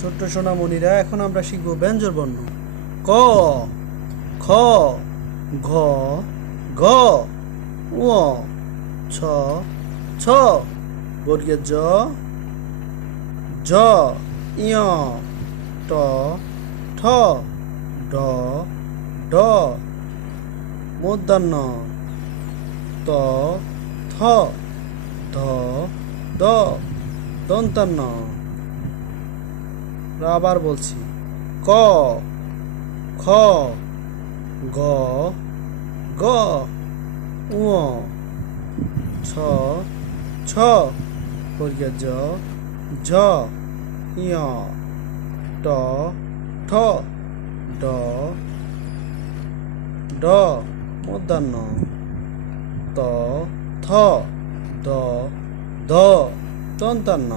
ছোট্ট সোনামণিরা, এখন আমরা শিখব ব্যঞ্জন বর্ণ। ক, খ, ঘ, ঘ, ঙ, ছ, ছ, বর্গের জ, ঝ, ঞ, ট, ঠ, ড, ঢ, মূর্ধন্য ত, থ, ধ, দ, দন্তান্ন। আবার বলছি, ক, খ, গ, ঘ, ঙ, ছ, ছ, বর্গের জ, ঝ, ঞ, ট, ঠ, ড, ড, মূর্ধন্য ত, থ, দ, ধ, দন্তান্ন।